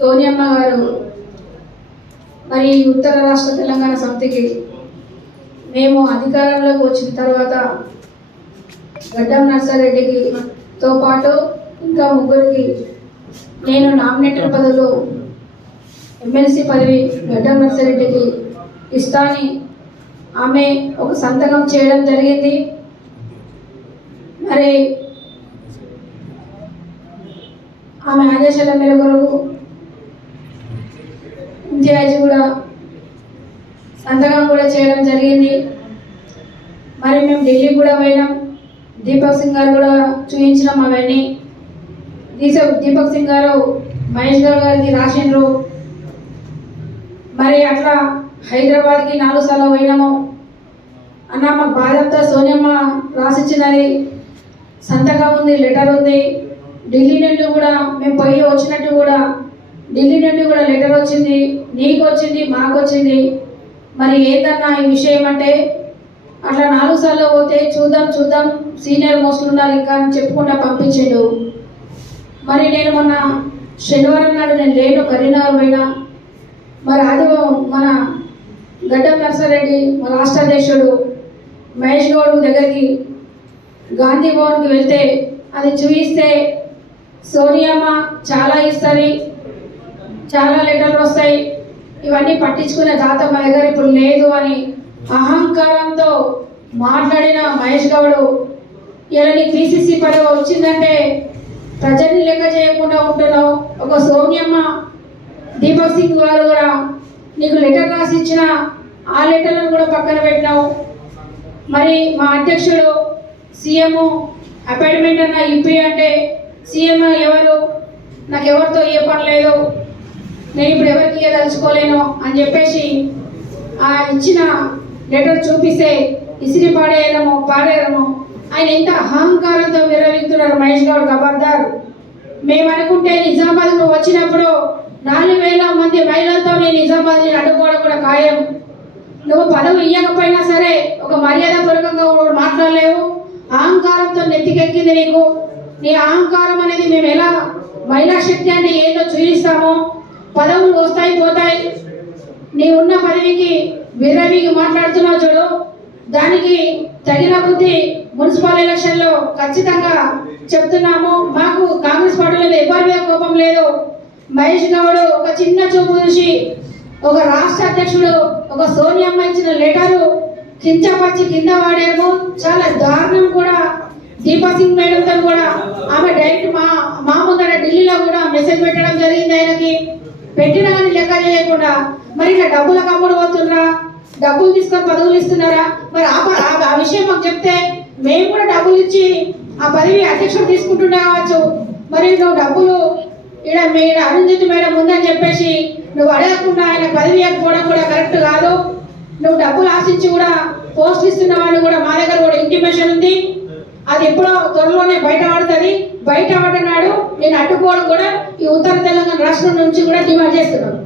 సోనియమ్మ గారు మరి ఉత్తర రాష్ట్ర తెలంగాణ సమితికి మేము అధికారంలోకి వచ్చిన తర్వాత గడ్డం నర్సారెడ్డికి తో పాటు ఇంకా ముగ్గురికి నేను నామినేటర్ పదవులు ఎమ్మెల్సీ పదవి గడ్డం నర్సారెడ్డికి ఇస్తాని ఆమె ఒక సంతకం చేయడం జరిగింది. మరి ఆమె ఆదేశాల మేరకు ఇన్ఛార్జ్ కూడా సంతకం కూడా చేయడం జరిగింది. మరి మేము ఢిల్లీ కూడా పోయినాం. దీపక్ సింగ్ గారు కూడా చూపించినాం అవన్నీ. దీస- దీపక్ సింగ్ గారు మహేష్ గారు గారికి రాసిండ్రు. మరి అట్లా హైదరాబాద్కి నాలుగు సార్లు పోయినాము. అన్న మాకు బాధంతా సోనియమ్మ రాసిచ్చినది సంతకం ఉంది లెటర్ ఉంది. ఢిల్లీ నుండి కూడా మేము పోయి వచ్చినట్టు కూడా ఢిల్లీ నుండి కూడా లెటర్ వచ్చింది నీకు వచ్చింది మాకు వచ్చింది. మరి ఏందన్నా ఈ విషయం అంటే అట్లా నాలుగు సార్లు పోతే చూద్దాం చూద్దాం సీనియర్ మోస్ట్లు ఉన్నారు ఇంకా అని చెప్పుకుంటా పంపించిండు. మరి నేను మొన్న శనివారం నాడు నేను లేను కరీంనగర్ పోయినా. మరి అది మన గడ్డం నర్సారెడ్డి మా రాష్ట్ర అధ్యక్షుడు మహేష్ గౌడ్ దగ్గరికి గాంధీ భవన్కి వెళ్తే అది చూపిస్తే సోనియమ్మ చాలా ఇస్తుంది. చాలా లెటర్లు వస్తాయి. ఇవన్నీ పట్టించుకునే తాత మా దగ్గర ఇప్పుడు లేదు అని అహంకారంతో మాట్లాడిన మహేష్ గౌడ్ ఇలా నీకు పిసిసి పదవి వచ్చిందంటే ప్రజల్ని లెక్క చేయకుండా ఉంటున్నావు. ఒక సోనియమ్మ దీపక్ సింగ్ గారు కూడా నీకు లెటర్ రాసి ఇచ్చిన ఆ లెటర్లను కూడా పక్కన పెట్టినావు. మరి మా అధ్యక్షుడు సీఎం అపాయింట్మెంట్ అన్న ఇప్పి అంటే సీఎం ఎవరు? నాకు ఎవరితో ఏ పని లేదు. నేను ఇప్పుడు ఎవరికి ఇయ్యదలుచుకోలేను అని చెప్పేసి ఆ ఇచ్చిన లెటర్ చూపిస్తే ఇసిరి పాడేయడము పాడేయడము. ఆయన ఎంత అహంకారంతో విరవిస్తున్నారు మహేష్ గౌడ్ ఖబర్దార్ మేము అనుకుంటే నిజామాబాద్ నువ్వు వచ్చినప్పుడు నాలుగు వేల మంది మహిళలతో నేను నిజామాబాద్ అడ్డుకోవడం కూడా ఖాయం. నువ్వు పదవి ఇవ్వకపోయినా సరే ఒక మర్యాద పూర్వకంగా మాట్లాడలేవు. అహంకారంతో నెత్తికెక్కింది నీకు. నీ అహంకారం అనేది మేము ఎలా మహిళా శక్తి అంటే ఏందో చూపిస్తామో పదవులు వస్తాయి పోతాయి. నీ ఉన్న పదవికి విరవికి మాట్లాడుతున్నావు చూడు. దానికి తగిన బుద్ధి మున్సిపల్ ఎలక్షన్లో ఖచ్చితంగా చెప్తున్నాము. మాకు కాంగ్రెస్ పార్టీ మీద ఎవరి మీద కోపం లేదు. మహేష్ గౌడ్ ఒక చిన్న చూపు చూసి ఒక రాష్ట్ర అధ్యక్షుడు ఒక సోనియమ్మ ఇచ్చిన లెటరు కించపరిచి కింద వాడాము చాలా దారుణం కూడా. దీపా సింగ్ మేడంతో కూడా ఆమె డైరెక్ట్ మా మా ముందర ఢిల్లీలో కూడా మెసేజ్ పెట్టడం జరిగింది ఆయనకి. పెట్టిన కానీ లెక్క చేయకుండా మరి ఇట్లా డబ్బుల కమ్ముడు పోతుండ్రా డబ్బులు తీసుకొని పదవులు ఇస్తున్నారా? మరి ఆ ప- ఆ- విషయం మాకు చెప్తే మేము కూడా డబ్బులు ఇచ్చి ఆ పదవి అధ్యక్షుడు తీసుకుంటుండే కావచ్చు మరి నువ్వు డబ్బులు ఇక్కడ మీ అరుంధతి మేడం ఉందని చెప్పేసి నువ్వు అడగకుండా ఆయన పదవి ఇవ్వకపోవడం కూడా కరెక్ట్ కాదు. నువ్వు డబ్బులు ఆశించి కూడా పోస్ట్ ఇస్తున్న వాళ్ళు కూడా మా దగ్గర కూడా ఇంటిమేషన్ ఉంది. అది ఎప్పుడో త్వరలోనే బయట బయటపడినాడు నేను అడ్డుకోవడం కూడా ఈ ఉత్తర తెలంగాణ రాష్ట్రం నుంచి కూడా డిమాండ్ చేస్తున్నాను.